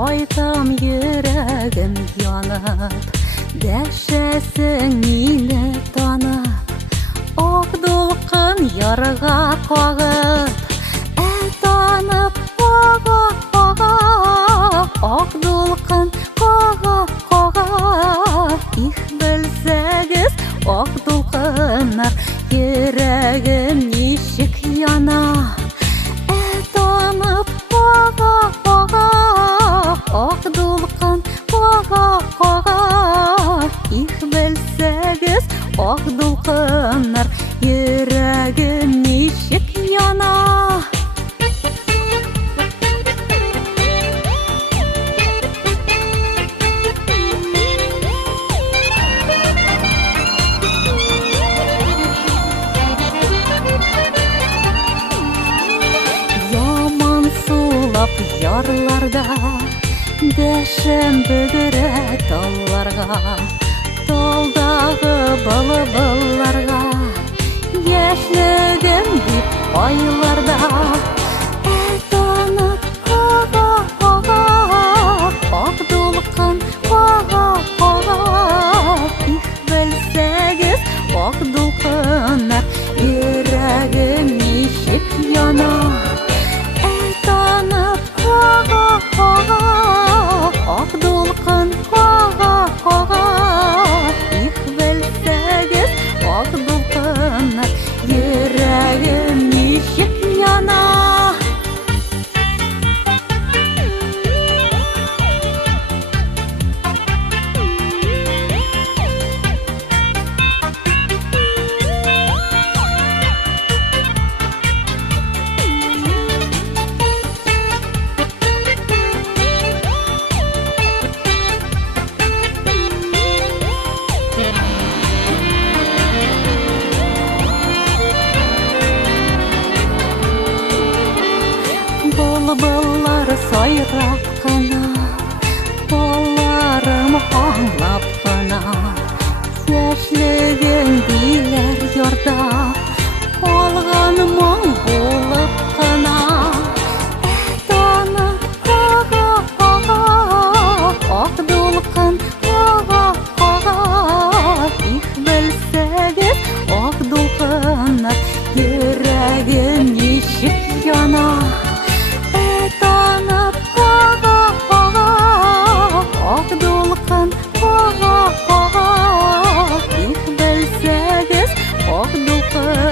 Айтам йөрәгем янып, дәшәсең мине танып, ак дулкын ярга кагып, танып кага, ак дулкын кага. Их белсәгез, ак дулкыннар, йөрәгем ничек яна. Танып кага, ак дулкын кага. Их белсәгез, ак дулкыннар, йөрәгем ничек яна. Ярларда дәшем бөгерә талларга, талдагы былбылларга, яшьлегем дип айларда. Танып кага, ак дулкын кага. Их белсәгез, ак дулкыннар, йөрәгем ничек яна. Ак дулкын кага. Их белсәгез, ак дулкыннар, йөрәгем ничек яна. Былбыллар сайрап кына, балларым аңлап кына. Яшьлегең диләр ярда, калган моң булып кына. Танып кага, ак дулкын кага. Их белсәгез, ак дулкыннар, йөрәгем ничек яна. Танып кага, ак дулкын кага. Их белсәгез, ак дулкын